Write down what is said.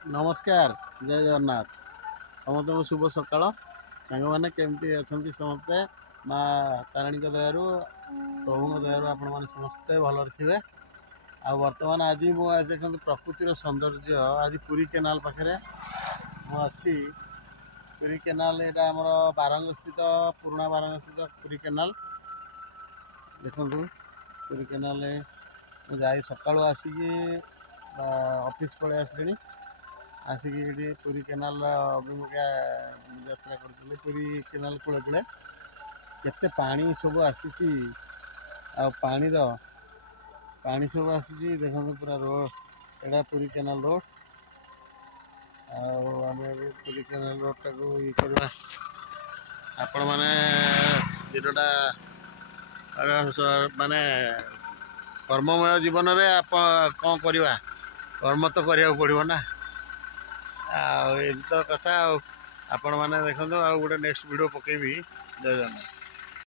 नमस्कार जय जगन्नाथ समस्त को शुभ सकाळ सांग मैंने केमती अच्छा समस्ते माँ तारिणी दयारू प्रभु दयारू आपण मैंने समस्ते भल थे आ बर्तमान आज मुझे देखते प्रकृतिर सौंदर्य आज पुरी केनाल पाखे मुझी पुरी केनाल यहाँ आम बारंग स्थित पुराणा बारंग स्थित पुरी केनाल देखु पुरी केनाल मुझे सका आसिकी ऑफिस पलि आसिली आसिकी ये पुरी केनाल अभिमुखा यात्रा करते पुरी केनाल कूले कूले केते पानी सब आसी पानी सब आसी देखो पूरा रोड एटा पुरी केनाल रोड आम पुरी केनाल रोड टाक ये करवा आपण मैंने दिनटा माने कर्ममय जीवन में आप कौन करवा कर्म तो करिया पड़ो ना तो कथा आपण मैंने देखो आ गोटे नेक्स्ट वीडियो पकेबी जय जगन्नाथ।